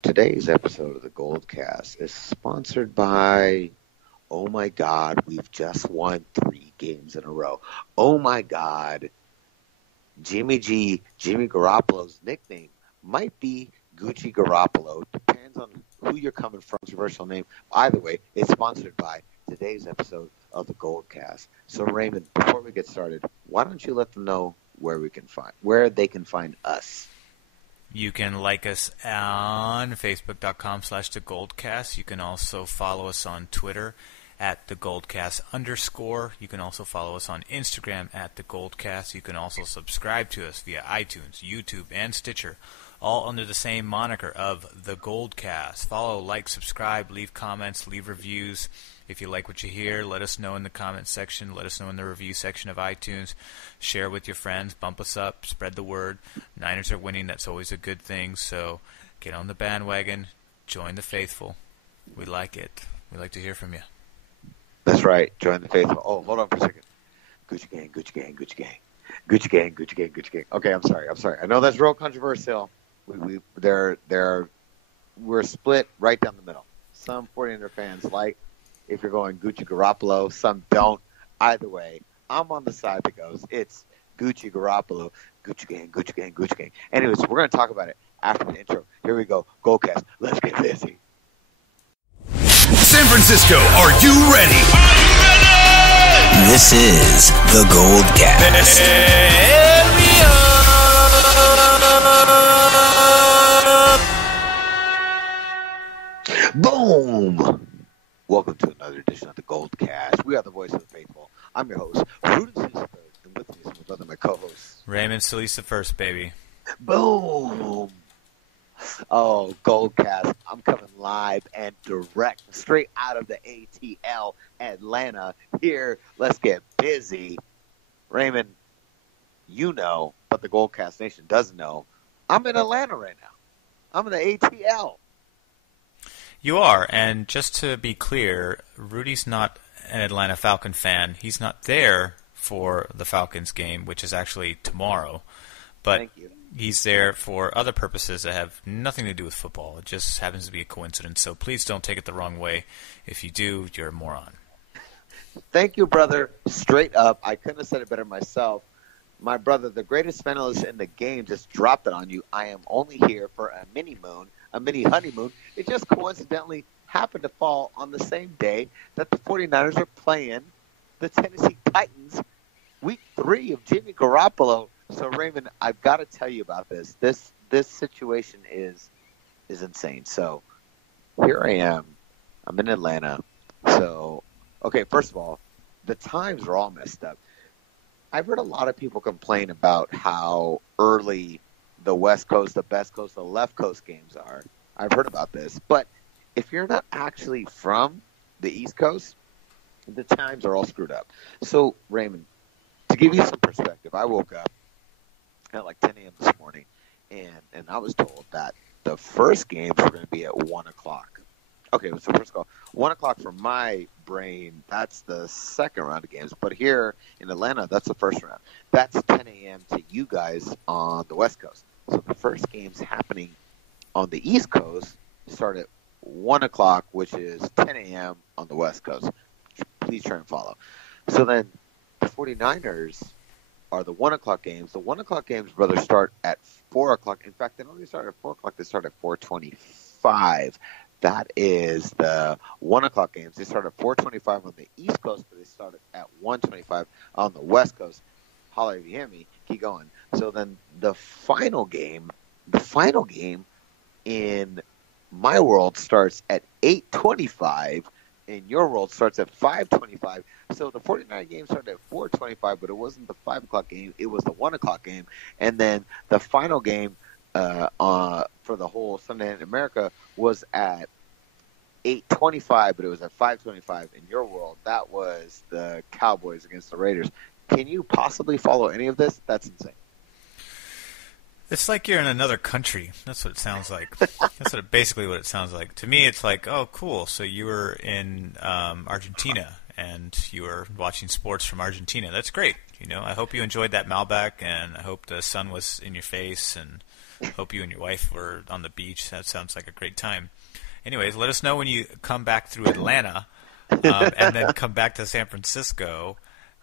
Today's episode of the Goldcast is sponsored by, oh my God, we've just won 3 games in a row. Oh my God, Jimmy Garoppolo's nickname might be Gucci Garoppolo. Depends on who you're coming from. Controversial name. Either way, it's sponsored by today's episode of the Goldcast. So Raymond, before we get started, why don't you let them know where they can find us? You can like us on Facebook.com/TheGoldcast. You can also follow us on Twitter at @TheGoldcast_. You can also follow us on Instagram at @TheGoldcast. You can also subscribe to us via iTunes, YouTube, and Stitcher, all under the same moniker of The Goldcast. Follow, like, subscribe, leave comments, leave reviews. If you like what you hear, let us know in the comment section. Let us know in the review section of iTunes. Share with your friends. Bump us up. Spread the word. Niners are winning. That's always a good thing. So get on the bandwagon. Join the faithful. We like it. We like to hear from you. That's right. Join the faithful. Oh, hold on for a second. Gucci gang, Gucci gang, Gucci gang. Gucci gang, Gucci gang, Gucci gang. Okay, I'm sorry. I know that's real controversial. We're split right down the middle. Some 49er fans like if you're going Gucci Garoppolo, some don't. Either way, I'm on the side that goes, it's Gucci Garoppolo, Gucci gang, Gucci gang, Gucci gang. Anyways, we're going to talk about it after the intro. Here we go. Goldcast. Let's get busy. San Francisco, are you ready? This is the Goldcast. Boom! Welcome to another edition of the Goldcast. We are the voice of the faithful. I'm your host, Rudy Cicero, and with me is my brother, my co-host, Raymond Solis the first, baby. Boom! Oh, Goldcast. I'm coming live and direct, straight out of the ATL Atlanta. Here, let's get busy. Raymond, you know, but the Goldcast Nation doesn't know, I'm in Atlanta right now. I'm in the ATL. You are, and just to be clear, Rudy's not an Atlanta Falcon fan. He's not there for the Falcons game, which is actually tomorrow. But Thank you. He's there for other purposes that have nothing to do with football. It just happens to be a coincidence. So please don't take it the wrong way. If you do, you're a moron. Thank you, brother. Straight up. I couldn't have said it better myself. My brother, the greatest finalist in the game, just dropped it on you. I am only here for a mini honeymoon. It just coincidentally happened to fall on the same day that the 49ers are playing the Tennessee Titans, week 3 of Jimmy Garoppolo. So, Raymond, I've got to tell you about this. This situation is insane. So, here I am. I'm in Atlanta. So, okay, first of all, the times are all messed up. I've heard a lot of people complain about how early the West Coast, the Best Coast, the Left Coast games are. I've heard about this. But if you're not actually from the East Coast, the times are all screwed up. So, Raymond, to give you some perspective, I woke up at like 10 a.m. this morning, and I was told that the first games were going to be at 1 o'clock. Okay, so first of all, 1 o'clock for my brain, that's the second round of games. But here in Atlanta, that's the first round. That's 10 a.m. to you guys on the West Coast. So the first games happening on the East Coast start at 1 o'clock, which is 10 a.m. on the West Coast. Please try and follow. So then the 49ers are the 1 o'clock games. The 1 o'clock games, brother, start at 4 o'clock. In fact, they don't even start at 4 o'clock. They start at 4:25. That is the 1 o'clock games. They start at 4:25 on the East Coast, but they start at 1:25 on the West Coast. Holler if you hear me. Keep going. So then the final game in my world starts at 8:25. In your world starts at 5:25. So the 49 game started at 4:25, but it wasn't the 5 o'clock game. It was the 1 o'clock game. And then the final game for the whole Sunday Night in America was at 8:25, but it was at 5:25 in your world. That was the Cowboys against the Raiders. Can you possibly follow any of this? That's insane. It's like you're in another country. That's what it sounds like. That's basically what it sounds like. To me, it's like, oh, cool. So you were in Argentina, and you were watching sports from Argentina. That's great. I hope you enjoyed that Malbec, and I hope the sun was in your face, and Hope you and your wife were on the beach. That sounds like a great time. Anyways, let us know when you come back through Atlanta, and then come back to San Francisco,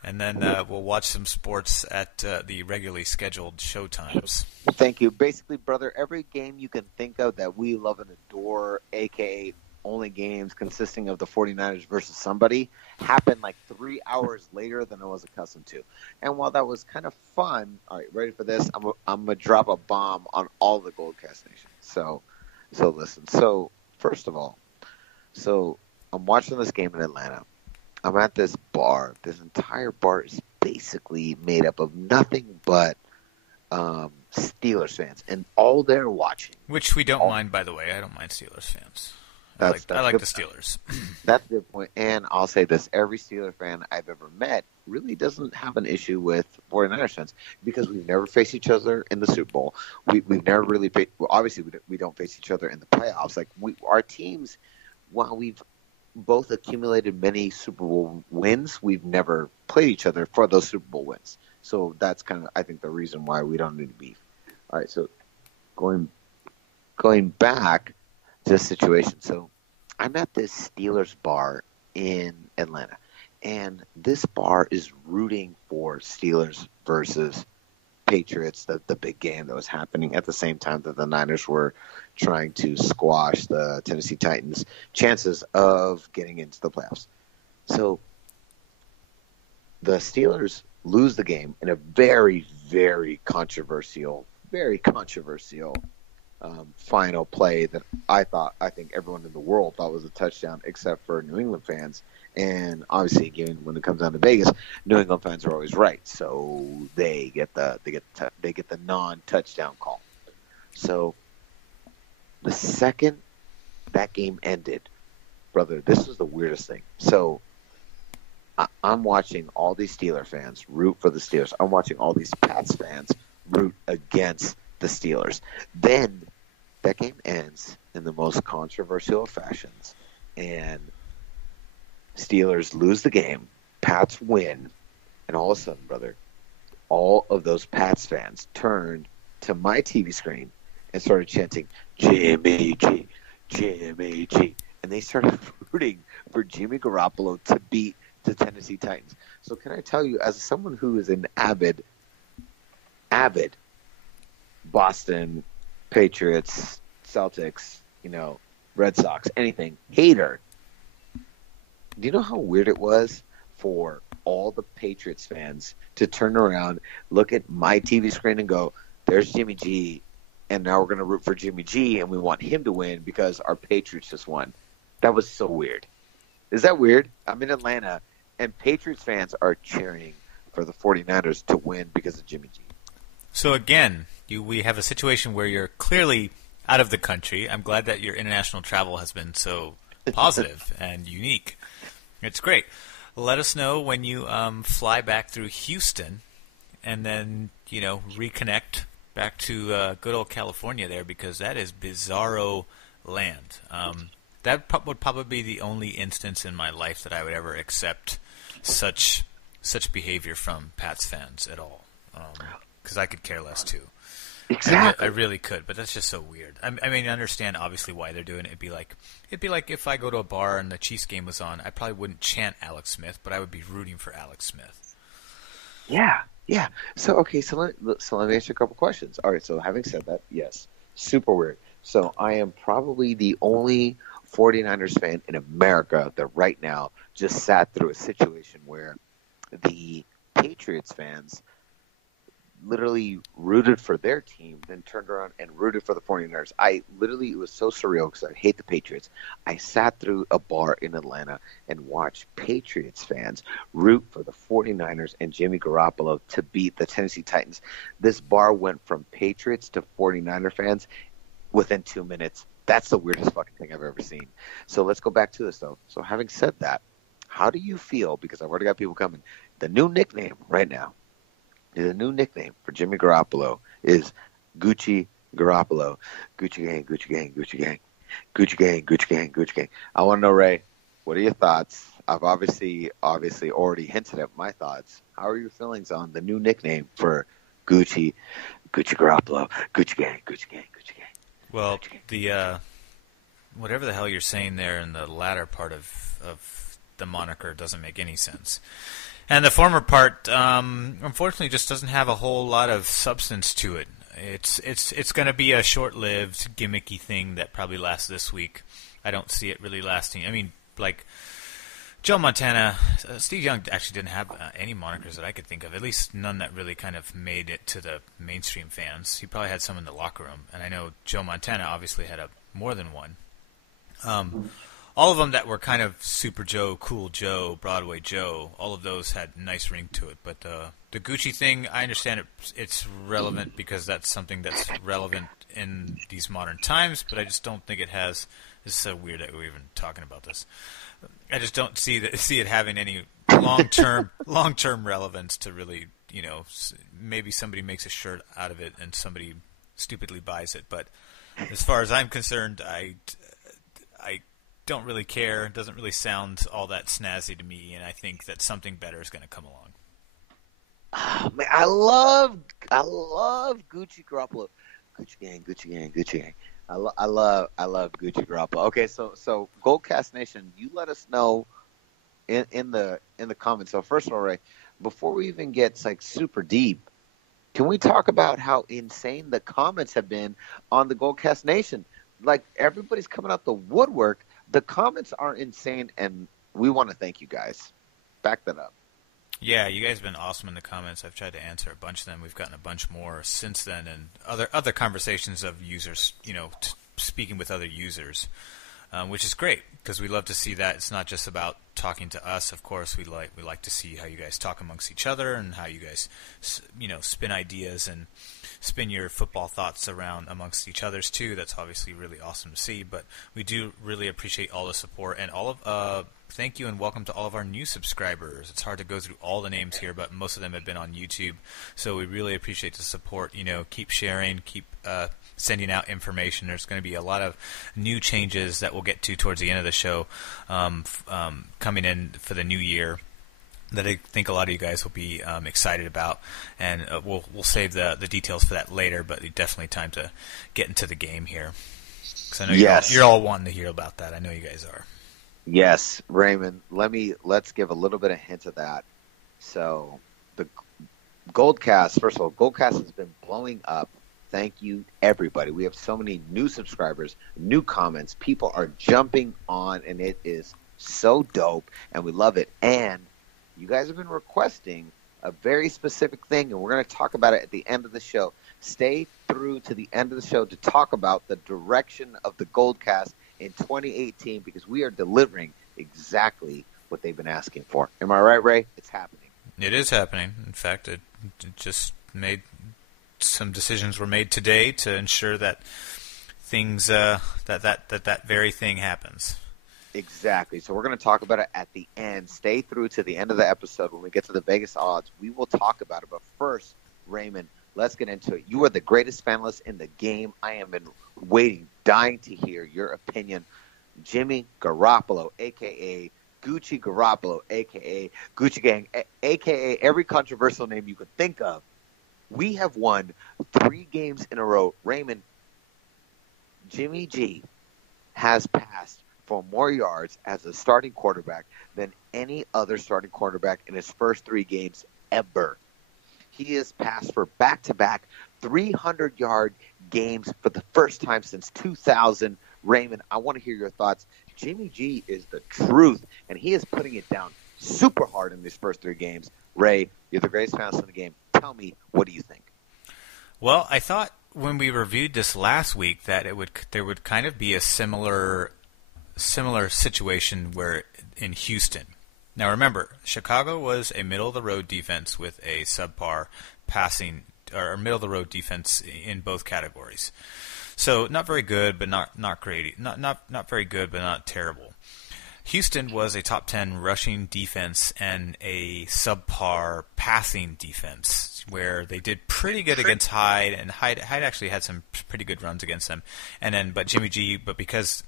and then we'll watch some sports at the regularly scheduled show times. Thank you. Basically, brother, every game you can think of that we love and adore, a.k.a. only games consisting of the 49ers versus somebody, happened like 3 hours later than I was accustomed to. And while that was kind of fun, all right, ready for this? I'm going to drop a bomb on all the Goldcast Nation. So listen. So, first of all, I'm watching this game in Atlanta. I'm at this bar. This entire bar is basically made up of nothing but Steelers fans, and all they're watching. Which we don't mind, by the way. I don't mind Steelers fans. I like the Steelers. That's a good point. And I'll say this. Every Steelers fan I've ever met really doesn't have an issue with 49ers fans because we've never faced each other in the Super Bowl. We've never really faced – well, obviously, we don't face each other in the playoffs. Like, our teams, while we've both accumulated many Super Bowl wins, we've never played each other for those Super Bowl wins. So that's kind of, I think, the reason why we don't need beef. All right, so going back – this situation. So I'm at this Steelers bar in Atlanta, and this bar is rooting for Steelers versus Patriots, the big game that was happening at the same time that the Niners were trying to squash the Tennessee Titans' chances of getting into the playoffs. So the Steelers lose the game in a very, very controversial final play that I think everyone in the world thought was a touchdown, except for New England fans. And obviously, again, when it comes down to Vegas, New England fans are always right, so they get the non-touchdown call. So the second that game ended, brother, this was the weirdest thing. So I'm watching all these Steelers fans root for the Steelers. I'm watching all these Pats fans root against the Steelers. Then that game ends in the most controversial of fashions, and Steelers lose the game, Pats win, and all of a sudden, brother, all of those Pats fans turned to my TV screen and started chanting, Jimmy G, Jimmy G, and they started rooting for Jimmy Garoppolo to beat the Tennessee Titans. So can I tell you, as someone who is an avid Boston, Patriots, Celtics, Red Sox, anything, hater. Do you know how weird it was for all the Patriots fans to turn around, look at my TV screen and go, there's Jimmy G, and now we're going to root for Jimmy G, and we want him to win because our Patriots just won. That was so weird. Is that weird? I'm in Atlanta, and Patriots fans are cheering for the 49ers to win because of Jimmy G. So again, we have a situation where you're clearly out of the country. I'm glad that your international travel has been so positive and unique. It's great. Let us know when you fly back through Houston, and then reconnect back to good old California there, because that is bizarro land. That would probably be the only instance in my life that I would ever accept such behavior from Pats fans at all. Because I could care less too. Exactly. I really could, but that's just so weird. I mean, I understand obviously why they're doing it. It'd be like if I go to a bar and the Chiefs game was on, I probably wouldn't chant Alex Smith, but I would be rooting for Alex Smith. Yeah. So let me ask you a couple questions. All right. So having said that, yes, super weird. So I am probably the only 49ers fan in America that right now just sat through a situation where the Patriots fans literally rooted for their team, then turned around and rooted for the 49ers. It was so surreal because I hate the Patriots. I sat through a bar in Atlanta and watched Patriots fans root for the 49ers and Jimmy Garoppolo to beat the Tennessee Titans. This bar went from Patriots to 49er fans within 2 minutes. That's the weirdest fucking thing I've ever seen. So let's go back to this, though. So having said that, how do you feel, because I've already got people coming, the new nickname right now, the new nickname for Jimmy Garoppolo is Gucci Garoppolo. Gucci gang, Gucci gang, Gucci gang. Gucci gang, Gucci gang, Gucci gang. I want to know, Ray, what are your thoughts? I've obviously already hinted at my thoughts. How are your feelings on the new nickname for Gucci Gucci Garoppolo, Gucci gang, Gucci gang, Gucci gang. Well, Gucci gang. the whatever the hell you're saying there in the latter part of the moniker doesn't make any sense. And the former part, unfortunately, just doesn't have a whole lot of substance to it. It's going to be a short-lived, gimmicky thing that probably lasts this week. I don't see it really lasting. I mean, like Joe Montana, Steve Young actually didn't have any monikers that I could think of, at least none that really kind of made it to the mainstream fans. He probably had some in the locker room, and I know Joe Montana obviously had more than one. All of them that were kind of Super Joe, Cool Joe, Broadway Joe, all of those had nice ring to it. But the Gucci thing, I understand it's relevant because that's something that's relevant in these modern times, but I just don't think it has. It's so weird that we're even talking about this. I just don't see it having any long-term relevance to really, maybe somebody makes a shirt out of it and somebody stupidly buys it. But as far as I'm concerned, I don't really care. It doesn't really sound all that snazzy to me, and I think that something better is going to come along. Oh, man, I love Gucci Garoppolo. Gucci gang, Gucci gang, Gucci gang. I love Gucci Garoppolo. Okay, so Goldcast Nation, you let us know in the comments. So first of all, Ray, before we even get like super deep, can we talk about how insane the comments have been on the Goldcast Nation? Like everybody's coming out the woodwork. The comments are insane, and we want to thank you guys. Back that up. Yeah, you guys have been awesome in the comments. I've tried to answer a bunch of them. We've gotten a bunch more since then, and other conversations of users, speaking with other users, which is great because we love to see that. It's not just about talking to us. Of course, we like to see how you guys talk amongst each other and how you guys, spin ideas and spin your football thoughts around amongst each other's too. That's obviously really awesome to see. But we do really appreciate all the support and all of. Thank you and welcome to all of our new subscribers. It's hard to go through all the names here, but most of them have been on YouTube. So we really appreciate the support. Keep sharing, keep sending out information. There's going to be a lot of new changes that we'll get to towards the end of the show coming in for the new year that I think a lot of you guys will be excited about, and we'll save the details for that later. But definitely time to get into the game here, because I know you're all wanting to hear about that. I know you guys are. Yes, Raymond. Let's give a little bit of hint of that. So the Goldcast, first of all, Goldcast has been blowing up. Thank you, everybody. We have so many new subscribers, new comments. People are jumping on, and it is so dope, and we love it. And you guys have been requesting a very specific thing, and we're going to talk about it at the end of the show. Stay through to the end of the show to talk about the direction of the Goldcast in 2018, because we are delivering exactly what they've been asking for. Am I right, Ray? It's happening. It is happening. In fact, it just made some decisions were made today to ensure that things that very thing happens. Exactly. So we're going to talk about it at the end. Stay through to the end of the episode. When we get to the Vegas odds, we will talk about it. But first, Raymond, let's get into it. You are the greatest panelist in the game. I am waiting, dying to hear your opinion. Jimmy Garoppolo, a.k.a. Gucci Garoppolo, a.k.a. Gucci Gang, a.k.a. every controversial name you could think of. We have won 3 games in a row. Raymond, Jimmy G has passed for more yards as a starting quarterback than any other starting quarterback in his first 3 games ever. He has passed for back-to-back 300-yard games for the first time since 2000. Raymond, I want to hear your thoughts. Jimmy G is the truth, and he is putting it down super hard in these first 3 games. Ray, you're the greatest panelist in the game. Tell me, what do you think? Well, I thought when we reviewed this last week that there would kind of be a similar situation where in Houston. Now remember, Chicago was a middle-of-the-road defense with a subpar passing or middle-of-the-road defense in both categories. So not very good, but not great. Not very good, but not terrible. Houston was a top 10 rushing defense and a subpar passing defense, where they did pretty good against Hyde, and Hyde actually had some pretty good runs against them. But Jimmy G, because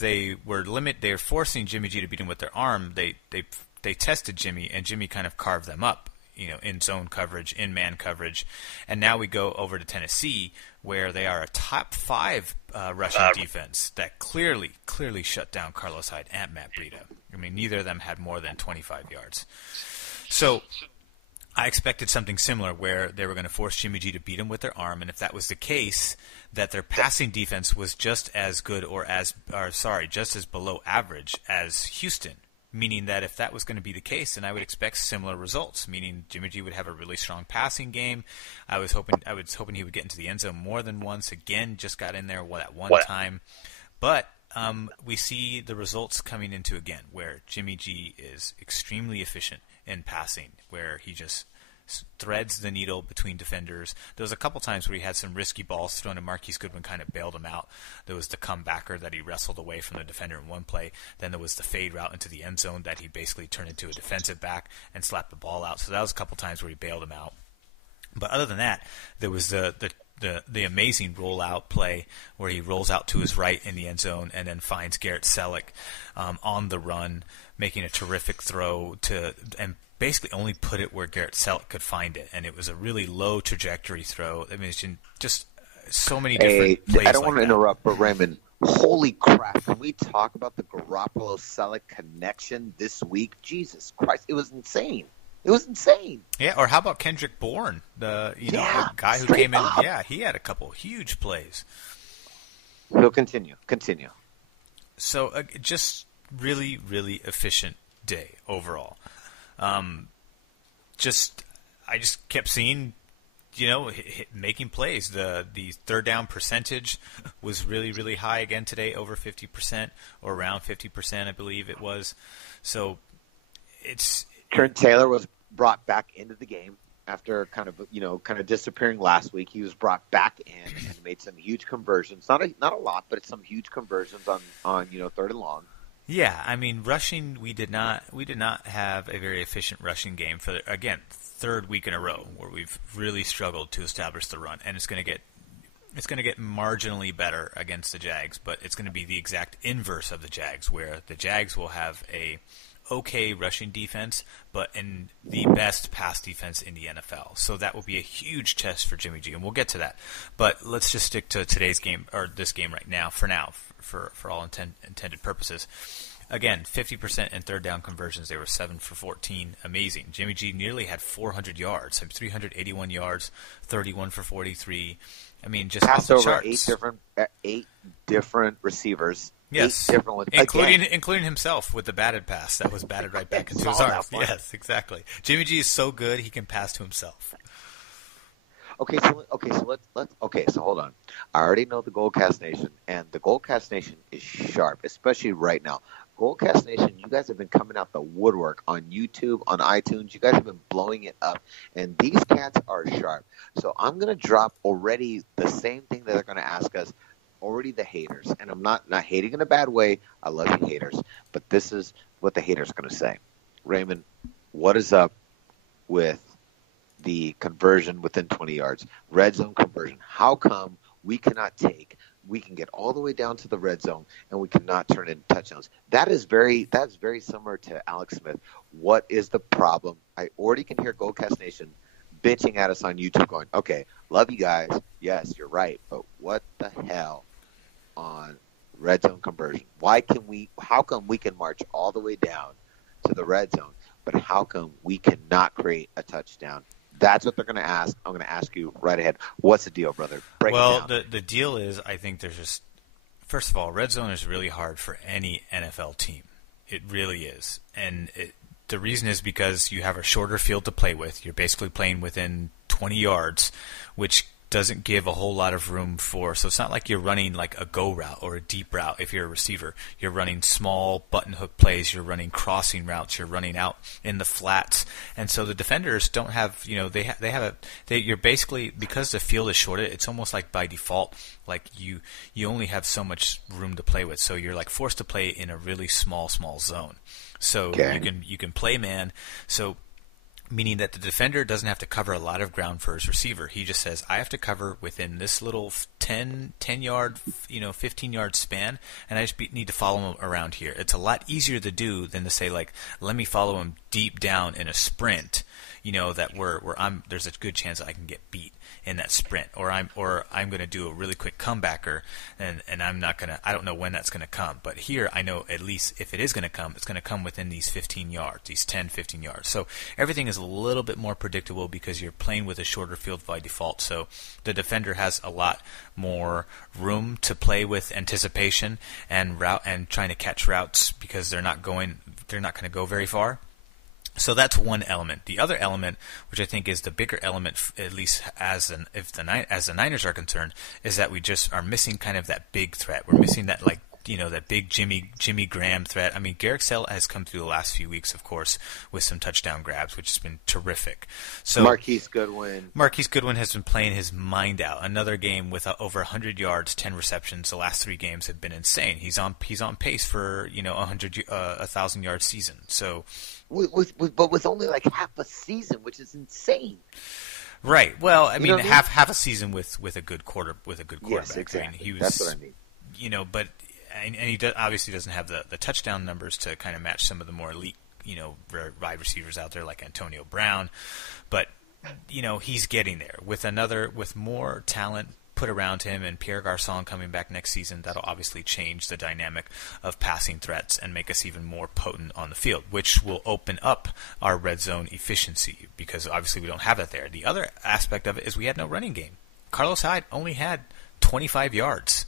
they were forcing Jimmy G to beat him with their arm, they tested Jimmy, and Jimmy kind of carved them up. in zone coverage, in man coverage. And now we go over to Tennessee, where they are a top 5 rushing defense that clearly shut down Carlos Hyde and Matt Breida. I mean, neither of them had more than 25 yards. So I expected something similar where they were going to force Jimmy G to beat him with their arm, and if that was the case, that their passing defense was just as good just as below average as Houston. Meaning that if that was going to be the case, then I would expect similar results. Meaning Jimmy G would have a really strong passing game. I was hoping he would get into the end zone more than once. Again, just got in there at one time, but we see the results coming into again where Jimmy G is extremely efficient in passing, where he just threads the needle between defenders. There was a couple times where he had some risky balls thrown, and Marquise Goodwin kind of bailed him out. There was the comebacker that he wrestled away from the defender in one play. Then there was the fade route into the end zone that he basically turned into a defensive back and slapped the ball out. So that was a couple times where he bailed him out. But other than that, there was the amazing rollout play where he rolls out to his right in the end zone and then finds Garrett Selleck on the run, making a terrific throw and basically only put it where Garrett Selleck could find it, and it was a really low trajectory throw. I mean, it's just so many different plays. I don't want to interrupt, but Raymond, holy crap! Can we talk about the Garoppolo Selleck connection this week? Jesus Christ, it was insane. It was insane. Yeah, or how about Kendrick Bourne, the guy who came in? Yeah, he had a couple huge plays. He'll continue. So just really, really efficient day overall. I just kept seeing, making plays. The third down percentage was really, really high again today, over 50% or around 50%, I believe it was. So Trent Taylor was brought back into the game after kind of disappearing last week. He was brought back in and made some huge conversions. Not a lot, but it's some huge conversions on third and long. Yeah, I mean, rushing, we did not have a very efficient rushing game for again, third week in a row where we've really struggled to establish the run, and it's going to get marginally better against the Jags, but it's going to be the exact inverse of the Jags, where the Jags will have a okay rushing defense, but in the best pass defense in the NFL. So that will be a huge test for Jimmy G, and we'll get to that. But let's just stick to today's game, or this game right now, for all intended purposes. Again, 50% in third down conversions. They were 7 for 14. Amazing. Jimmy G nearly had 400 yards, 381 yards, 31 for 43. I mean, just passed off the over charts. eight different receivers. Yes, including himself with the batted pass that was batted right back into his arms. Yes, exactly. Jimmy G is so good he can pass to himself. So hold on. I already know the Goldcast Nation, and the Goldcast Nation is sharp, especially right now. Goldcast Nation, you guys have been coming out the woodwork on YouTube, on iTunes. You guys have been blowing it up, and these cats are sharp. So I'm going to drop already the same thing that they're going to ask us. Already the haters, and I'm not hating in a bad way. I love you haters, but this is what the haters are going to say. Raymond, what is up with the conversion within 20 yards, red zone conversion? How come we can get all the way down to the red zone and we cannot turn into touchdowns? That's very similar to Alex Smith. What is the problem? I already can hear Goldcast Nation bitching at us on YouTube going, okay, love you guys. Yes, you're right. But what the hell on red zone conversion? How come we can march all the way down to the red zone, but how come we cannot create a touchdown? That's what they're going to ask. I'm going to ask you right ahead. What's the deal, brother? Break it down. The deal is, I think there's just, first of all, red zone is really hard for any NFL team. It really is. And the reason is because you have a shorter field to play with. You're basically playing within 20 yards, which doesn't give a whole lot of room for. So it's not like you're running like a go route or a deep route if you're a receiver. You're running small button hook plays. You're running crossing routes. You're running out in the flats. And so the defenders don't have, you're basically, because the field is shorter, it's almost like by default, like you only have so much room to play with. So you're like forced to play in a really small zone. So you can play man. So meaning that the defender doesn't have to cover a lot of ground for his receiver. He just says, I have to cover within this little 10-yard, 15-yard span, and I just need to follow him around here. It's a lot easier to do than to say, like, let me follow him deep down in a sprint, that where there's a good chance that I can get beat in that sprint, or I'm going to do a really quick comebacker, and I don't know when that's going to come. But here I know at least if it is going to come, it's going to come within these 15 yards, these 10, 15 yards. So everything is a little bit more predictable because you're playing with a shorter field by default. So the defender has a lot more room to play with anticipation and trying to catch routes because they're not going to go very far. So that's one element. The other element, which I think is the bigger element, at least as the Niners are concerned, is that we just are missing kind of that big threat. We're missing that that big Jimmy Graham threat. I mean, Garrett Sell has come through the last few weeks, of course, with some touchdown grabs, which has been terrific. So Marquise Goodwin has been playing his mind out. Another game with over 100 yards, 10 receptions. The last 3 games have been insane. He's on pace for 1,000 yard season. So. But with only like half a season, which is insane. Right. Well, I mean, half a season with a good quarterback. Yes, exactly. I mean, That's what I mean. But he obviously doesn't have the touchdown numbers to kind of match some of the more elite, wide receivers out there like Antonio Brown. But he's getting there with more talent put around him, and Pierre Garçon coming back next season. That'll obviously change the dynamic of passing threats and make us even more potent on the field, which will open up our red zone efficiency because obviously we don't have that there. The other aspect of it is we had no running game. Carlos Hyde only had 25 yards.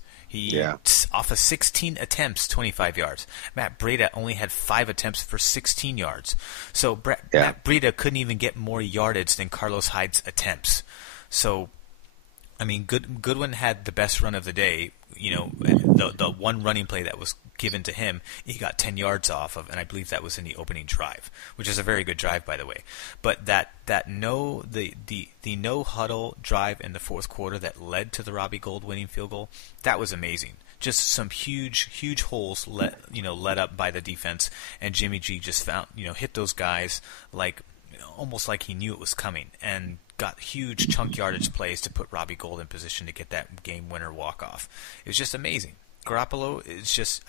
Off of 16 attempts, 25 yards. Matt Breida only had 5 attempts for 16 yards. So Matt Breida couldn't even get more yardage than Carlos Hyde's attempts. So I mean, Goodwin had the best run of the day. The one running play that was given to him, he got 10 yards off of, and I believe that was in the opening drive, which is a very good drive, by the way. But the no huddle drive in the fourth quarter that led to the Robbie Gould winning field goal, that was amazing. Just some huge holes let up by the defense, and Jimmy G just hit those guys almost like he knew it was coming, and got huge chunk yardage plays to put Robbie Gould in position to get that game winner walk off. It was just amazing. Garoppolo is just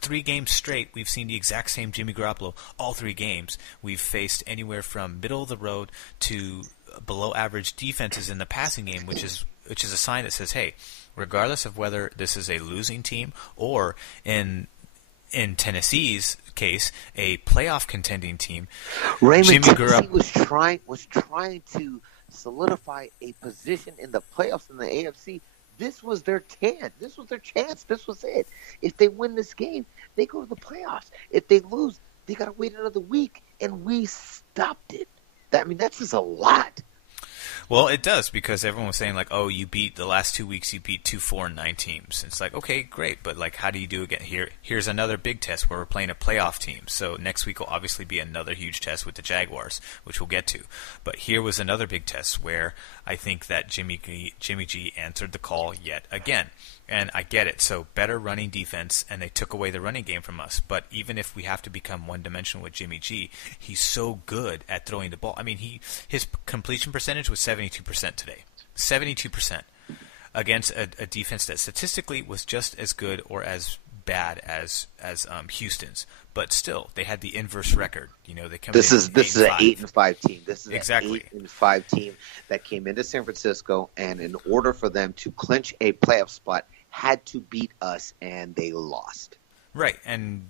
3 games straight. We've seen the exact same Jimmy Garoppolo all 3 games. We've faced anywhere from middle of the road to below average defenses in the passing game, which is a sign that says, hey, regardless of whether this is a losing team or in Tennessee's case, a playoff contending team, Raymond, Tennessee was trying to solidify a position in the playoffs in the AFC. This was their chance. This was their chance. This was it. If they win this game, they go to the playoffs. If they lose, they got to wait another week, and we stopped it. That says a lot. Well, it does, because everyone was saying, you beat the last 2 weeks, you beat 2 4-9 teams. It's like, okay, great, but how do you do again? Here's another big test where we're playing a playoff team. So next week will obviously be another huge test with the Jaguars, which we'll get to. But here was another big test where I think that Jimmy G answered the call yet again. And I get it. So better running defense, and they took away the running game from us. But even if we have to become one-dimensional with Jimmy G, he's so good at throwing the ball. I mean, his completion percentage was 72% today. 72% against a defense that statistically was just as good or as bad as Houston's. But still, they had the inverse record. This is an 8-5 team. This is exactly an 8-5 team that came into San Francisco, and in order for them to clinch a playoff spot, had to beat us, and they lost. Right, and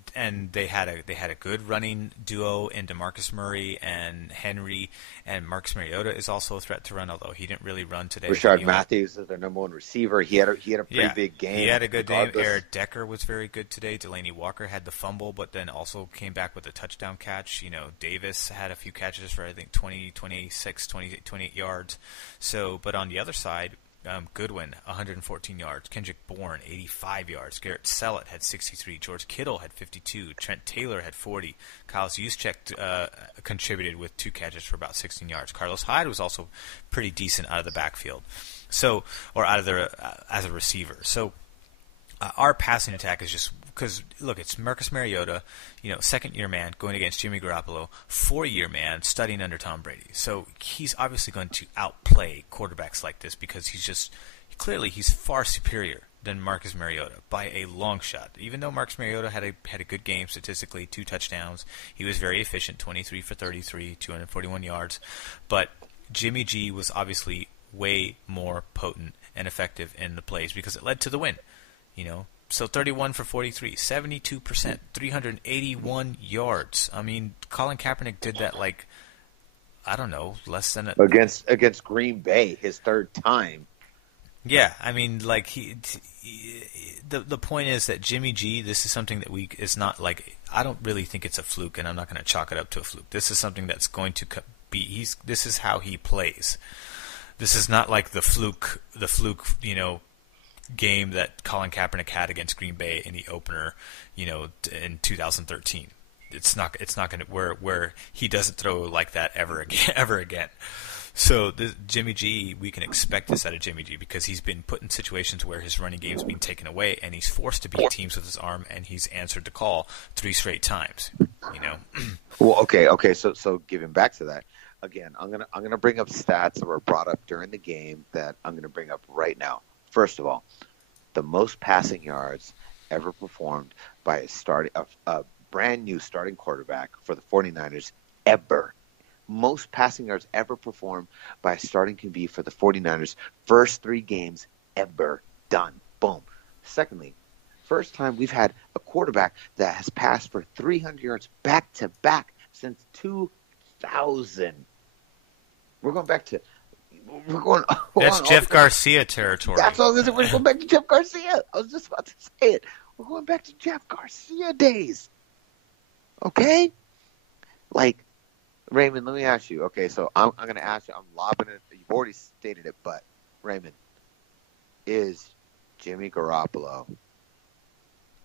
they had a good running duo in DeMarcus Murray and Henry, and Marcus Mariota is also a threat to run, although he didn't really run today. Rashard Matthews is their number 1 receiver. He had a pretty big game. He had a good game. Eric Decker was very good today. Delaney Walker had the fumble, but then also came back with a touchdown catch. Davis had a few catches for I think 20, 26, 28 yards. So, but on the other side, Goodwin, 114 yards. Kendrick Bourne, 85 yards. Garrett Sellett had 63. George Kittle had 52. Trent Taylor had 40. Kyle Juszczyk contributed with 2 catches for about 16 yards. Carlos Hyde was also pretty decent out of the backfield, as a receiver. So our passing attack is just because look, it's Marcus Mariota, second-year man going against Jimmy Garoppolo, 4-year man studying under Tom Brady. So he's obviously going to outplay quarterbacks like this because he's far superior than Marcus Mariota by a long shot. Even though Marcus Mariota had a good game statistically, 2 touchdowns, he was very efficient, 23 for 33, 241 yards, but Jimmy G was obviously way more potent and effective in the plays because it led to the win. So 31 for 43, 72%, 381 yards. I mean, Colin Kaepernick did that less than against Green Bay, his third time. Yeah, I mean, the point is that Jimmy G, this is something that is not I don't really think it's a fluke, and I'm not going to chalk it up to a fluke. This is something that's going to be. This is how he plays. This is not like the fluke, game that Colin Kaepernick had against Green Bay in the opener, in 2013. It's not going to where he doesn't throw like that ever again. So Jimmy G, we can expect this out of Jimmy G because he's been put in situations where his running game's being taken away, and he's forced to beat teams with his arm, and he's answered the call 3 straight times. Well, okay. So giving back to that again, I'm gonna bring up stats that were brought up during the game that I'm gonna bring up right now. First of all, the most passing yards ever performed by a brand new starting quarterback for the 49ers ever. Most passing yards ever performed by a starting QB for the 49ers first 3 games ever done. Boom. Secondly, first time we've had a quarterback that has passed for 300 yards back to back since 2000. We're going back to That's Jeff Garcia territory. That's all. We're going back to Jeff Garcia. I was just about to say it. We're going back to Jeff Garcia days. Okay? Raymond, let me ask you. Okay, so I'm going to ask you. I'm lobbing it. You've already stated it, but Raymond, is Jimmy Garoppolo,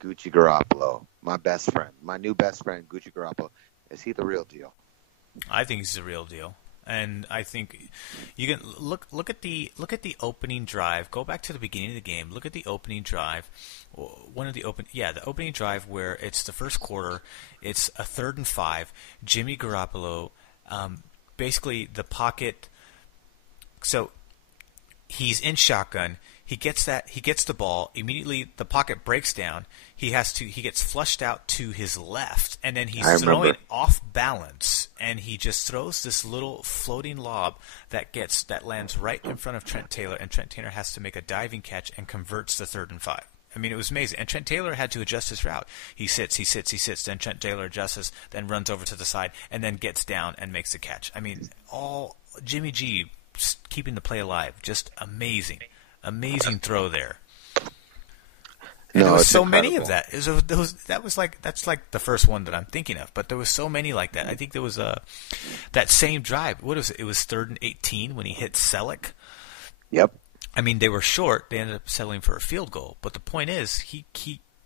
Gucci Garoppolo, my best friend, my new best friend, Gucci Garoppolo, is he the real deal? I think he's the real deal. And I think you can look at the opening drive. Go back to the beginning of the game. Look at the opening drive. The opening drive where it's the first quarter. It's a 3rd and 5. Jimmy Garoppolo, basically the pocket. So he's in shotgun. He gets the ball immediately. The pocket breaks down. He gets flushed out to his left, and then he's throwing off balance, and he just throws this little floating lob that lands right in front of Trent Taylor, and Trent Taylor has to make a diving catch and converts the 3rd and 5. I mean, it was amazing. And Trent Taylor had to adjust his route. He sits. Then Trent Taylor adjusts, then runs over to the side, and then gets down and makes the catch. I mean, all Jimmy G keeping the play alive. Just amazing. Amazing throw there. And there was so incredible. Many of that. That's like the first one that I'm thinking of, but there was so many like that. I think there was that same drive. What was it? It was 3rd and 18 when he hit Selleck. Yep. I mean, they were short. They ended up settling for a field goal. But the point is, he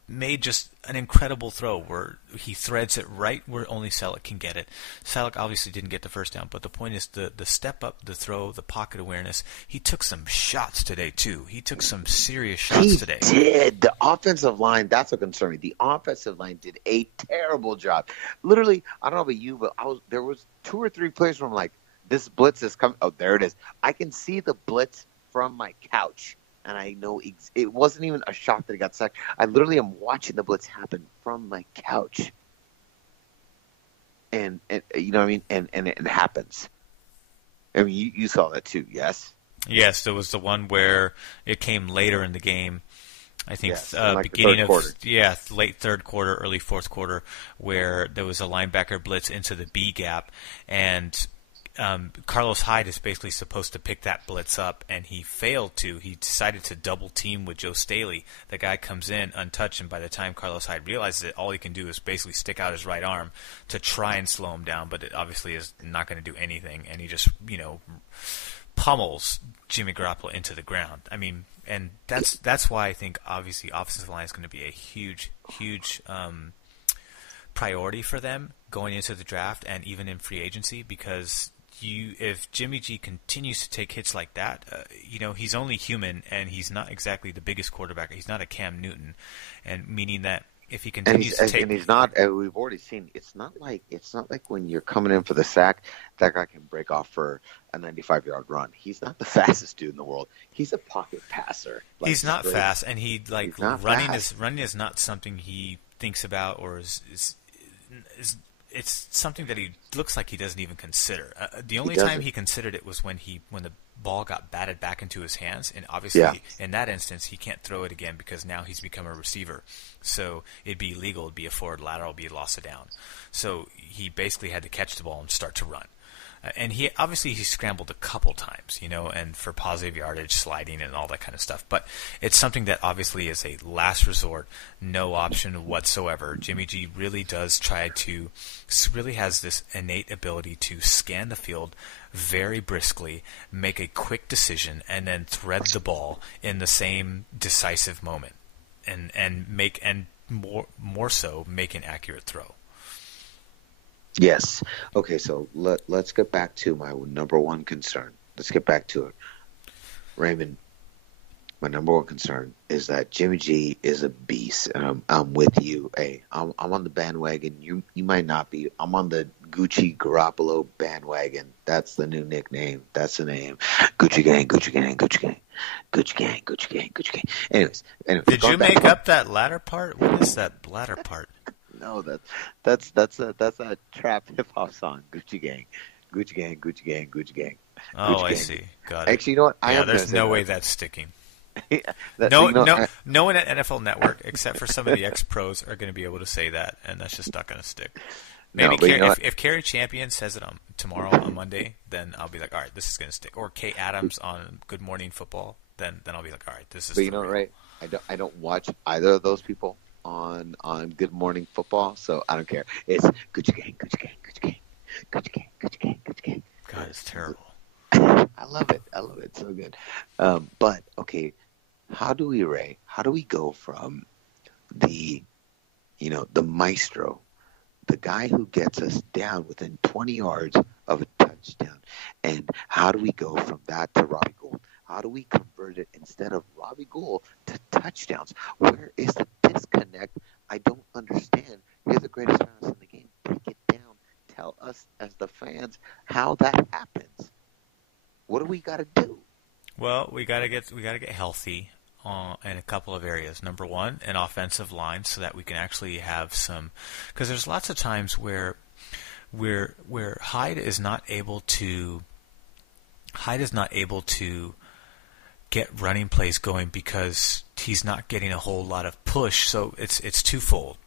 made just an incredible throw where he threads it right where only Selleck can get it. Selleck obviously didn't get the first down, but the point is the step up, the throw, the pocket awareness. He took some shots today, too. He took some serious shots today. He did. The offensive line, that's what concerned me. The offensive line did a terrible job. Literally, I don't know about you, but there was 2 or 3 plays where I'm like, this blitz is coming. Oh, there it is. I can see the blitz from my couch. And I know it wasn't even a shot that he got sacked. I literally am watching the blitz happen from my couch. And you know what I mean? And it happens. I mean, you saw that too, yes? Yes, there was the one where it came later in the game. I think beginning of late 3rd quarter, early 4th quarter, where there was a linebacker blitz into the B gap, and Carlos Hyde is basically supposed to pick that blitz up, and he failed to. He decided to double team with Joe Staley. The guy comes in untouched, and by the time Carlos Hyde realizes it, all he can do is basically stick out his right arm to try and slow him down, but it obviously is not going to do anything, and he just, pummels Jimmy Garoppolo into the ground. I mean, and that's why I think obviously offensive line is going to be a huge priority for them going into the draft and even in free agency, because if Jimmy G continues to take hits like that, he's only human, and he's not exactly the biggest quarterback. He's not a Cam Newton, and meaning that if he continues to take, and he's not. We've already seen. It's not like when you're coming in for the sack, that guy can break off for a 95-yard run. He's not the fastest dude in the world. He's a pocket passer. He's not fast, and running is not something he thinks about or is it's something that he looks like he doesn't even consider. The only time he considered it was when the ball got batted back into his hands, and obviously in that instance he can't throw it again because now he's become a receiver. So it'd be illegal, it'd be a forward lateral, it'd be a loss of down. So he basically had to catch the ball and start to run. And he scrambled a couple times, and for positive yardage, sliding, and all that kind of stuff. But it's something that obviously is a last resort, no option whatsoever. Jimmy G really has this innate ability to scan the field very briskly, make a quick decision, and then thread the ball in the same decisive moment, and more so make an accurate throw. Yes. Okay, so let's get back to my number one concern. Let's get back to it. Raymond, my number one concern is that Jimmy G is a beast, and I'm with you. Hey, I'm on the bandwagon. You might not be. I'm on the Gucci Garoppolo bandwagon. That's the new nickname. That's the name. Gucci Gang, Gucci Gang, Gucci Gang. Gucci Gang, Gucci Gang, Gucci Gang. Anyways. Did you make up that latter part? What is that latter part? No, that's a trap hip hop song. Gucci Gang, Gucci Gang, Gucci Gang, Gucci Gang. Oh, Gucci I gang. see. Got it. Actually, you know what? There's no way that's sticking. No one at NFL Network, except for some of the ex-pros, are going to be able to say that, and that's just not going to stick. Maybe if Kerry Champion says it tomorrow on Monday, then I'll be like, all right, this is going to stick. Or Kay Adams on Good Morning Football, then I'll be like, all right, this is. But you know, right? I don't watch either of those people on Good Morning Football, so I don't care. It's Gucci Gang, Gucci Gang, Gucci Gang, Gucci Gang, Gucci Gang, Gucci Gang. God, it's terrible. I love it. It's so good. But okay, how do we go from the maestro, the guy who gets us down within 20 yards of a touchdown, and how do we go from that to Robbie Gould? How do we convert it instead of Robbie Gould to touchdowns? Where is the disconnect? I don't understand. You're the greatest analyst in the game. Break it down. Tell us as the fans how that happens. What do we got to do? Well, we got to get healthy in a couple of areas. Number one, an offensive line, so that we can actually have some. Because there's lots of times where Hyde is not able to get running plays going because he's not getting a whole lot of push. So it's twofold.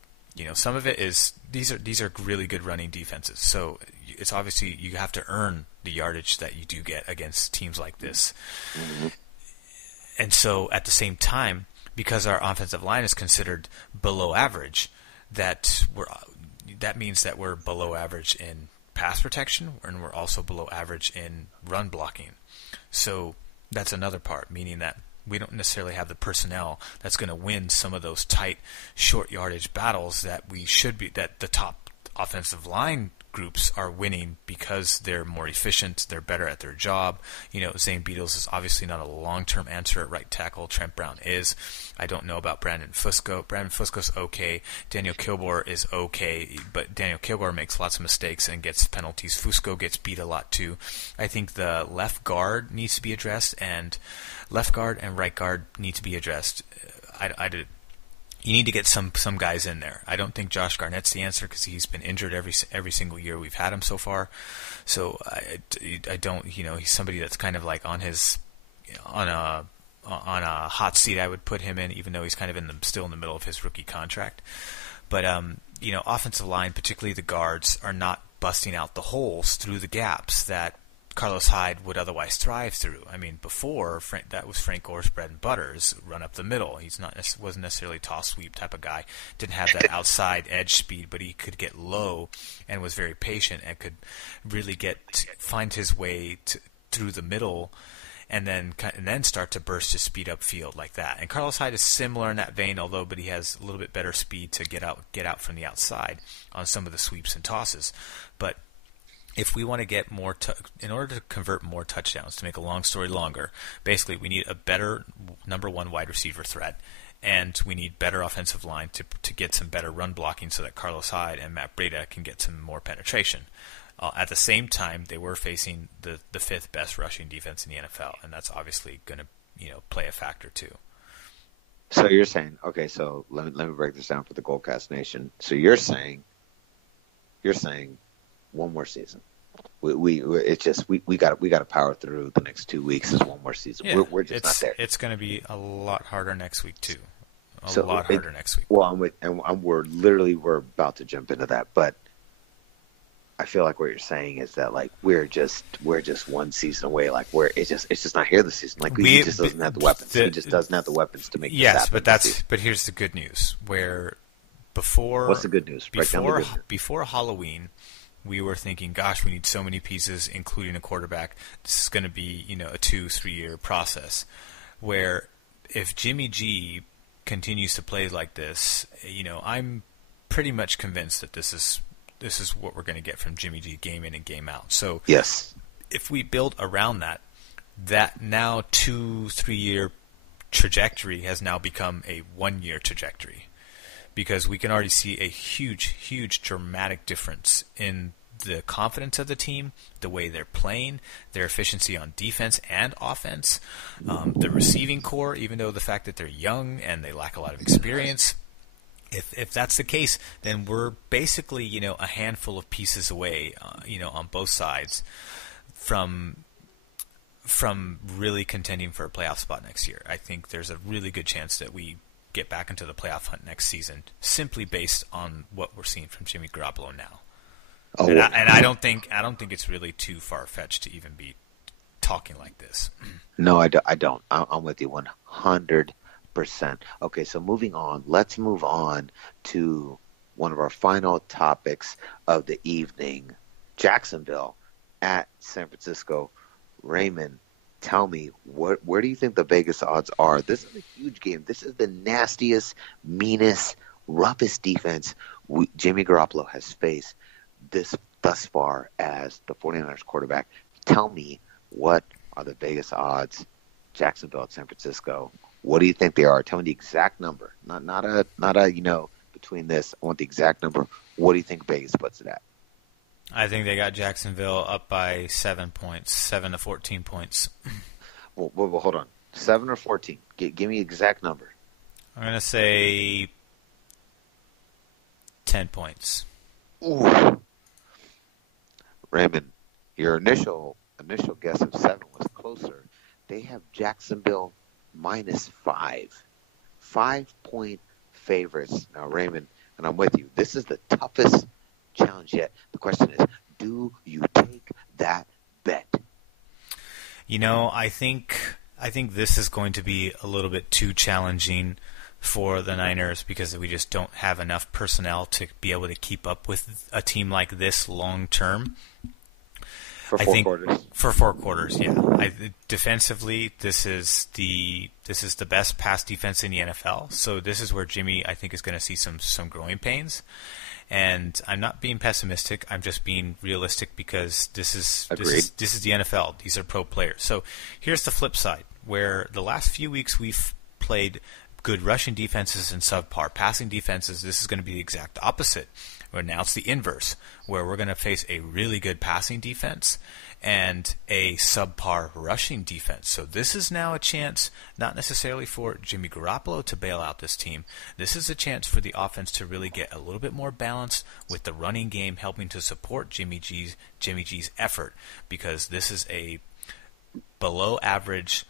Some of it is these are really good running defenses. So it's obviously you have to earn the yardage that you do get against teams like this. Mm-hmm. And so at the same time, because our offensive line is considered below average, that means that we're below average in pass protection, and we're also below average in run blocking. So that's another part, meaning that we don't necessarily have the personnel that's going to win some of those tight, short yardage battles that the top offensive line groups are winning because they're more efficient, they're better at their job. Zane Beatles is obviously not a long-term answer at right tackle. Trent Brown is. I don't know about Brandon Fusco. Brandon Fusco's okay. Daniel Kilgore is okay, but Daniel Kilgore makes lots of mistakes and gets penalties. Fusco gets beat a lot too. I think the left guard needs to be addressed, and left guard and right guard need to be addressed. You need to get some guys in there. I don't think Josh Garnett's the answer because he's been injured every single year we've had him so far. So I don't, he's somebody that's kind of like on a hot seat. I would put him in, even though he's kind of still in the middle of his rookie contract. But offensive line, particularly the guards, are not busting out the holes through the gaps that Carlos Hyde would otherwise thrive through. I mean, before that was Frank Gore's bread and butter, is run up the middle. Wasn't necessarily a toss sweep type of guy. Didn't have that outside edge speed, but he could get low and was very patient and could really find his way through the middle, and then start to burst his speed up field like that. And Carlos Hyde is similar in that vein, but he has a little bit better speed to get out from the outside on some of the sweeps and tosses. But if we want to get more, in order to convert more touchdowns, to make a long story longer, basically we need a better number one wide receiver threat, and we need better offensive line to get some better run blocking so that Carlos Hyde and Matt Breida can get some more penetration. At the same time, they were facing the fifth best rushing defense in the NFL, and that's obviously going to play a factor too. So you're saying, okay, so let me break this down for the Goldcast Nation. So you're saying one more season. We got to power through the next 2 weeks. Is one more season. Yeah, we're just not there. It's going to be a lot harder next week too. A So lot harder next week. Well, we're about to jump into that, but I feel like what you're saying is that like we're just one season away. Like it's just not here this season. Like he just doesn't have the weapons. He just doesn't have the weapons to make this happen. Yes, but here's the good news. Where before what's the good news? Before Halloween, we were thinking, gosh, we need so many pieces, including a quarterback. This is going to be a 2-3 year process. Where if Jimmy G continues to play like this, I'm pretty much convinced that this is what we're going to get from Jimmy G game in and game out. So yes, if we build around that now 2-3 year trajectory has now become a 1 year trajectory, because we can already see a huge dramatic difference in the confidence of the team, the way they're playing, their efficiency on defense and offense, the receiving core, even though the fact that they're young and they lack a lot of experience. If that's the case, then we're basically, a handful of pieces away, on both sides from really contending for a playoff spot next year. I think there's a really good chance that we get back into the playoff hunt next season, simply based on what we're seeing from Jimmy Garoppolo now. Oh, and I don't think it's really too far-fetched to even be talking like this. No, I don't. I'm with you 100%. Okay, so moving on. Let's move on to one of our final topics of the evening. Jacksonville at San Francisco. Raymond, tell me, where do you think the Vegas odds are? This is a huge game. This is the nastiest, meanest, roughest defense Jimmy Garoppolo has faced thus far as the 49ers quarterback. Tell me, what are the Vegas odds? Jacksonville at San Francisco. What do you think they are? Tell me the exact number. Not a between this. I want the exact number. What do you think Vegas puts it at? I think they got Jacksonville up by 7 points, 7 to 14 points. Well, hold on. 7 or 14? Give me the exact number. I'm going to say 10 points. Ooh. Raymond, your initial guess of 7 was closer. They have Jacksonville -5. 5-point favorites. Now, Raymond, and I'm with you, this is the toughest challenge yet. The question is, do you take that bet? I think this is going to be a little bit too challenging for the Niners, because we just don't have enough personnel to be able to keep up with a team like this long term. For 4 quarters. For 4 quarters, yeah. Defensively, this is the best pass defense in the NFL. So this is where Jimmy, I think, is going to see some growing pains. And I'm not being pessimistic. I'm just being realistic, because this is the NFL. These are pro players. So here's the flip side, where the last few weeks we've played good rushing defenses and subpar passing defenses. This is going to be the exact opposite. Where now it's the inverse, where we're going to face a really good passing defense and a subpar rushing defense. So this is now a chance, not necessarily for Jimmy Garoppolo to bail out this team. This is a chance for the offense to really get a little bit more balanced, with the running game helping to support Jimmy G's effort, because this is a below average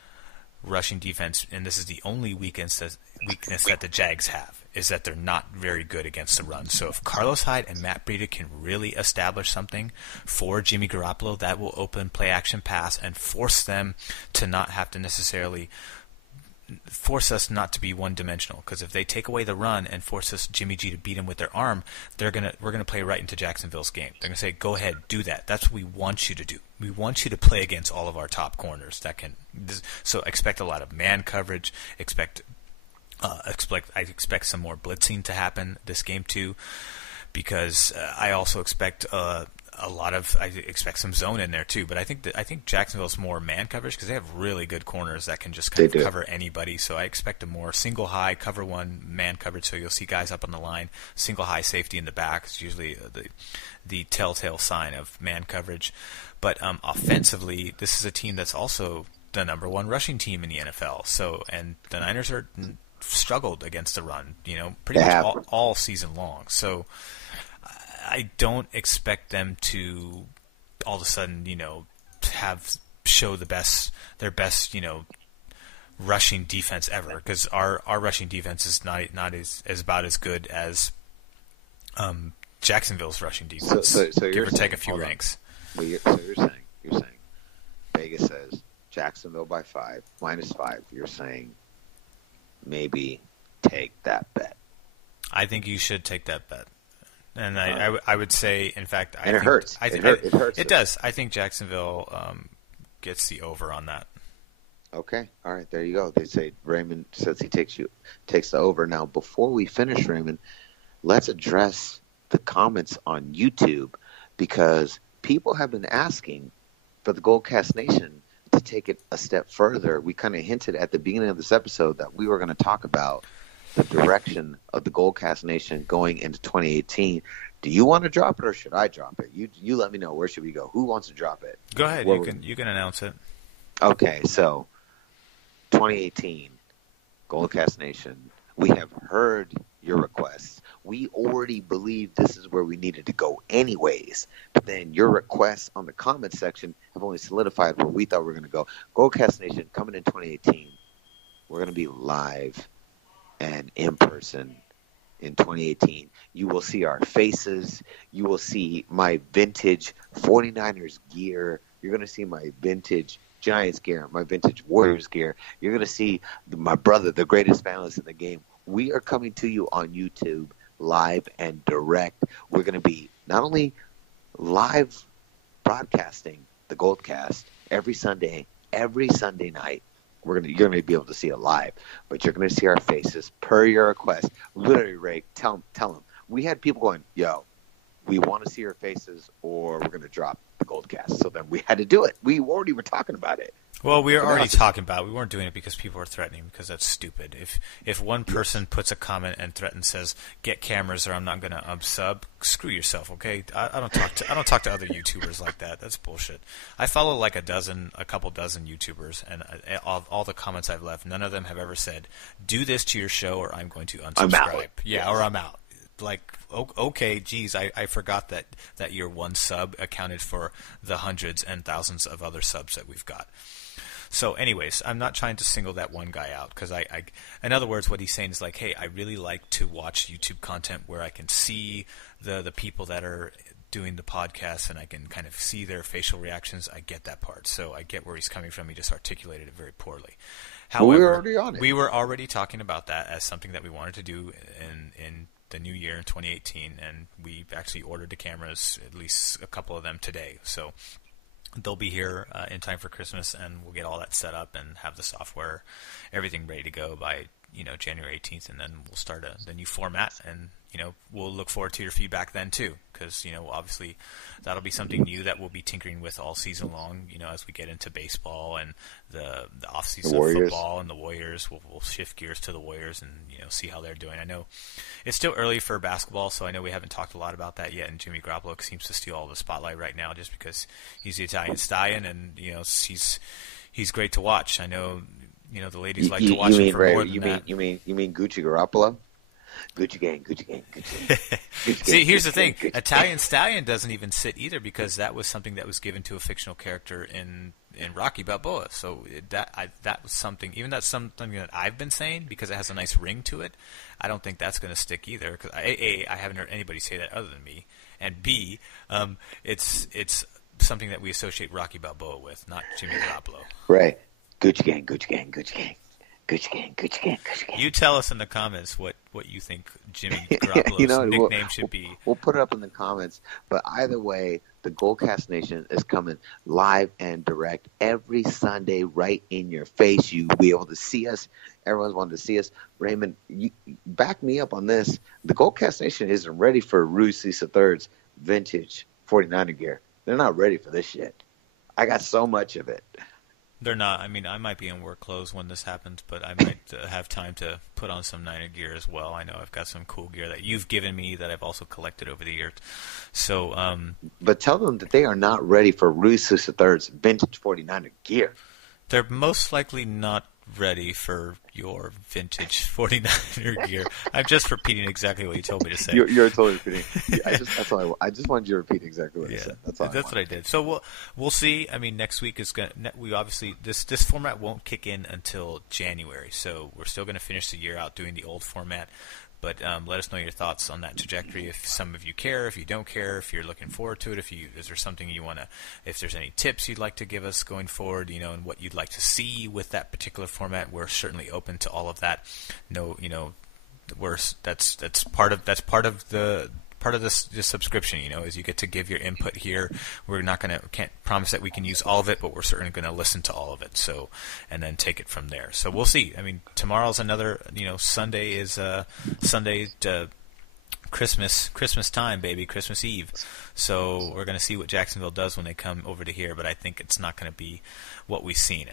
rushing defense, and this is the only weakness that the Jags have, is that they're not very good against the run. So if Carlos Hyde and Matt Breida can really establish something for Jimmy Garoppolo, that will open play action pass and force them to not have to necessarily force us not to be one-dimensional. Because if they take away the run and force us, Jimmy G, to beat him with their arm, we're gonna play right into Jacksonville's game. They're gonna say, "Go ahead, do that." That's what we want you to do. We want you to play against all of our top corners. So expect a lot of man coverage. I expect some more blitzing to happen this game too, because I also expect a I expect some zone in there too, but I think Jacksonville's more man coverage because they have really good corners that can just kind of cover anybody. So I expect a more single high cover one man coverage. So you'll see guys up on the line, single high safety in the back. It's usually the telltale sign of man coverage. But offensively, this is a team that's also the number one rushing team in the NFL. So and the Niners are struggled against the run, pretty much all season long. So I don't expect them to all of a sudden, show their best, rushing defense ever, because our rushing defense is not as about as good as Jacksonville's rushing defense. So give or take a few ranks. So you're saying Vegas says Jacksonville by -5. You're saying maybe take that bet. I think you should take that bet. And I would say, in fact, it hurts. It hurts. It does. I think Jacksonville gets the over on that. Okay. All right. There you go. They say Raymond says he takes the over. Now, before we finish, Raymond, let's address the comments on YouTube, because people have been asking for the Goldcast Nation to take it a step further. We kind of hinted at the beginning of this episode that we were going to talk about the direction of the Goldcast Nation going into 2018. Do you want to drop it or should I drop it? You let me know. Where should we go? Who wants to drop it? Go ahead. You can announce it. Okay, so 2018 Goldcast Nation. We have heard your requests. We already believe this is where we needed to go anyways. But then your requests on the comment section have only solidified where we thought we were going to go. Goldcast Nation coming in 2018. We're going to be live and in person in 2018. You will see our faces. You will see my vintage 49ers gear. You're going to see my vintage Giants gear, my vintage Warriors gear. You're going to see my brother, the greatest analyst in the game. We are coming to you on YouTube live and direct. We're going to be not only live broadcasting the Goldcast every Sunday night. You're going to be able to see it live, but you're going to see our faces per your request. Literally, Ray, tell them. We had people going, yo, we want to see your faces or we're going to drop the Goldcast. So then we had to do it. We already were talking about it. Well, we were already talking about it. We weren't doing it because people were threatening, because that's stupid. If one person puts a comment and threatens, says, get cameras or I'm not going to sub, screw yourself, okay? I don't talk to other YouTubers like that. That's bullshit. I follow like a couple dozen YouTubers, and all the comments I've left, none of them have ever said, do this to your show or I'm going to unsubscribe. I'm out. Yeah, or I'm out. Like, okay, geez, I forgot that your one sub accounted for the hundreds and thousands of other subs that we've got. So anyways, I'm not trying to single that one guy out, because in other words, what he's saying is like, hey, I really like to watch YouTube content where I can see the people that are doing the podcast and I can kind of see their facial reactions. I get that part. So I get where he's coming from. He just articulated it very poorly. However, we were already on it. We were already talking about that as something that we wanted to do in the new year in 2018, and we actually ordered the cameras, at least a couple of them today. So they'll be here in time for Christmas, and we'll get all that set up and have the software, everything ready to go by January 18th, and then we'll start the new format, and we'll look forward to your feedback then too, because obviously that'll be something new that we'll be tinkering with all season long. As we get into baseball and the off season of football and the Warriors, we'll shift gears to the Warriors and see how they're doing. I know it's still early for basketball, so I know we haven't talked a lot about that yet. And Jimmy Garoppolo seems to steal all the spotlight right now, just because he's the Italian stallion, and he's great to watch. I know the ladies like to watch him for more than that. You mean Gucci Garoppolo? Gucci gang. See, here's the thing. Italian Stallion doesn't even sit either, because that was something that was given to a fictional character in Rocky Balboa. So that was something, even that's something that I've been saying, because it has a nice ring to it. I don't think that's going to stick either, because I haven't heard anybody say that other than me. And B, it's something that we associate Rocky Balboa with, not Jimmy Garoppolo. Right. Gucci gang. You tell us in the comments what you think Jimmy Garoppolo's nickname should be. We'll put it up in the comments. But either way, the Goldcast Nation is coming live and direct every Sunday right in your face. You'll be able to see us. Everyone's wanted to see us. Raymond, you back me up on this. The Goldcast Nation isn't ready for Rudy III's vintage 49er gear. They're not ready for this shit. I got so much of it. They're not. I mean, I might be in work clothes when this happens, but I might have time to put on some Niner gear as well. I know I've got some cool gear that you've given me that I've also collected over the years. So, but tell them that they are not ready for Ruiz III's vintage 49er gear. They're most likely not ready for your vintage 49er gear. I'm just repeating exactly what you told me to say. You're totally repeating. I just wanted you to repeat exactly what you said. That's what I did. So we'll see. I mean, next week is we obviously this format won't kick in until January. So we're still going to finish the year out doing the old format. But let us know your thoughts on that trajectory. If some of you care, if you don't care, if you're looking forward to it, is there something you want to, if there's any tips you'd like to give us going forward, and what you'd like to see with that particular format, we're certainly open to all of that. No, that's part of the subscription, is you get to give your input here. We're can't promise that we can use all of it, but we're certainly going to listen to all of it. So, and then take it from there. So we'll see. I mean, tomorrow's another, Sunday is Sunday Christmas time, baby, Christmas Eve. So we're going to see what Jacksonville does when they come over to here, but I think it's not going to be what we've seen.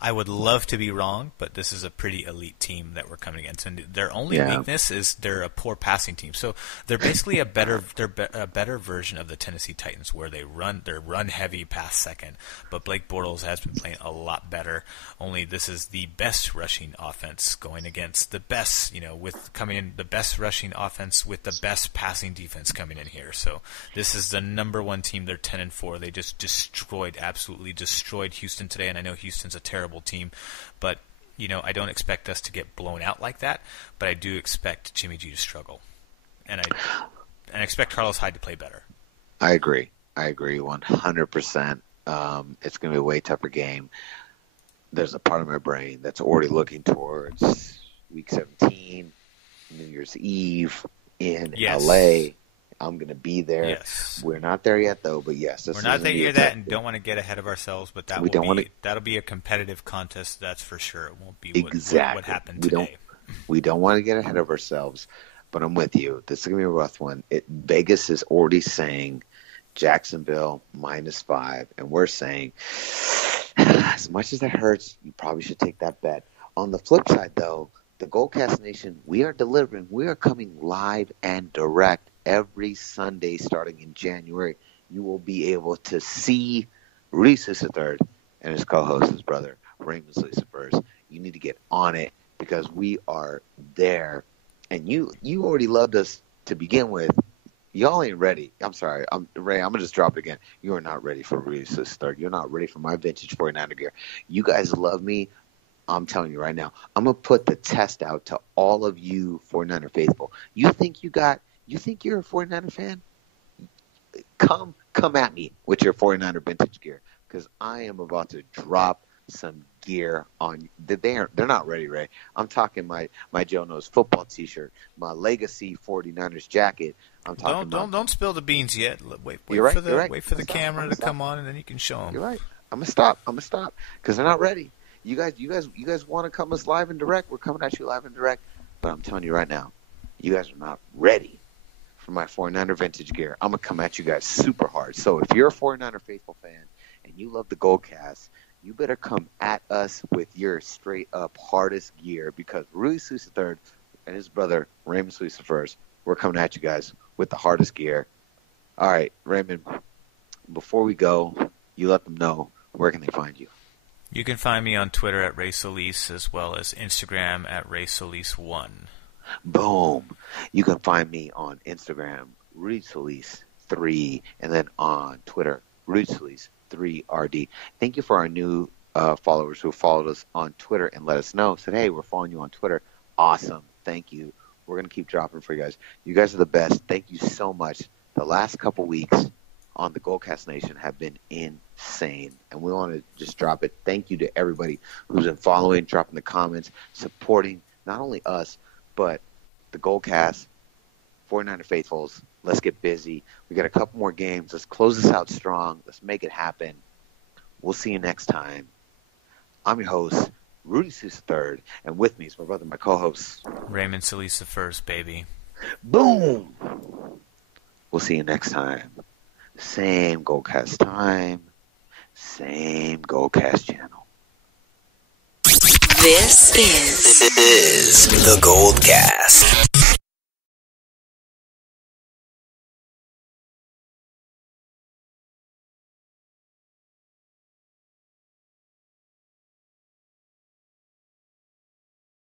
I would love to be wrong, but this is a pretty elite team that we're coming against, and their only weakness is they're a poor passing team. So they're basically a better version of the Tennessee Titans, where they're run heavy, pass second. But Blake Bortles has been playing a lot better. Only this is the best rushing offense going against the best, with coming in the best rushing offense with the best passing defense coming in here. So this is the number one team. They're 10-4. They just absolutely destroyed Houston today, and I know Houston's a terrible team, but I don't expect us to get blown out like that, but I do expect Jimmy G to struggle, and I expect Carlos Hyde to play better. I agree 100%. It's going to be a way tougher game. There's a part of my brain that's already looking towards week 17, New Year's Eve in LA. I'm going to be there. Yes. We're not there yet, though, but yes. We're not there yet and don't want to get ahead of ourselves, but that'll be a competitive contest, that's for sure. It won't be what happened today. We don't want to get ahead of ourselves, but I'm with you. This is going to be a rough one. Vegas is already saying Jacksonville -5, and we're saying, as much as that hurts, you probably should take that bet. On the flip side, though, the Goldcast Nation, we are delivering. We are coming live and direct every Sunday starting in January. You will be able to see Reese III and his co-host, his brother, Raymond Solis Bros. You need to get on it because we are there. And you already loved us to begin with. Y'all ain't ready. I'm sorry. Ray, I'm going to just drop it again. You are not ready for Reese III. You're not ready for my vintage 49er gear. You guys love me. I'm telling you right now. I'm going to put the test out to all of you 49er faithful. You think you're a 49er fan? Come at me with your 49er vintage gear because I am about to drop some gear on you. They're not ready, Ray. I'm talking my Joe Knows football T-shirt, my Legacy 49ers jacket. I'm talking. Don't spill the beans yet. Wait right, for the right. wait for the camera to come on, and then you can show them. You're right. I'm gonna stop because they're not ready. You guys want to come us live and direct? We're coming at you live and direct. But I'm telling you right now, you guys are not ready for my 49er vintage gear. I'm going to come at you guys super hard. So if you're a 49er faithful fan and you love the Goldcast, you better come at us with your straight-up hardest gear because Rui Solis III and his brother Raymond Solis I, we're coming at you guys with the hardest gear. All right, Raymond, before we go, you let them know where can they find you. You can find me on Twitter at Ray Solis as well as Instagram at RaySolis1. Boom. You can find me on Instagram, RudySolis3, and then on Twitter, RudySolis3RD. Thank you for our new followers who followed us on Twitter and let us know. Said, hey, we're following you on Twitter. Awesome. Thank you. We're going to keep dropping for you guys. You guys are the best. Thank you so much. The last couple weeks on the Goldcast Nation have been insane, and we want to just drop it. Thank you to everybody who's been following, dropping the comments, supporting not only us, but the Goldcast, 49er Faithfuls. Let's get busy. We got a couple more games. Let's close this out strong. Let's make it happen. We'll see you next time. I'm your host, Rudy Solis III, and with me is my brother, my co-host, Raymond Solis I, baby. Boom! We'll see you next time Same Goldcast time, same Goldcast channel. This is the Goldcast.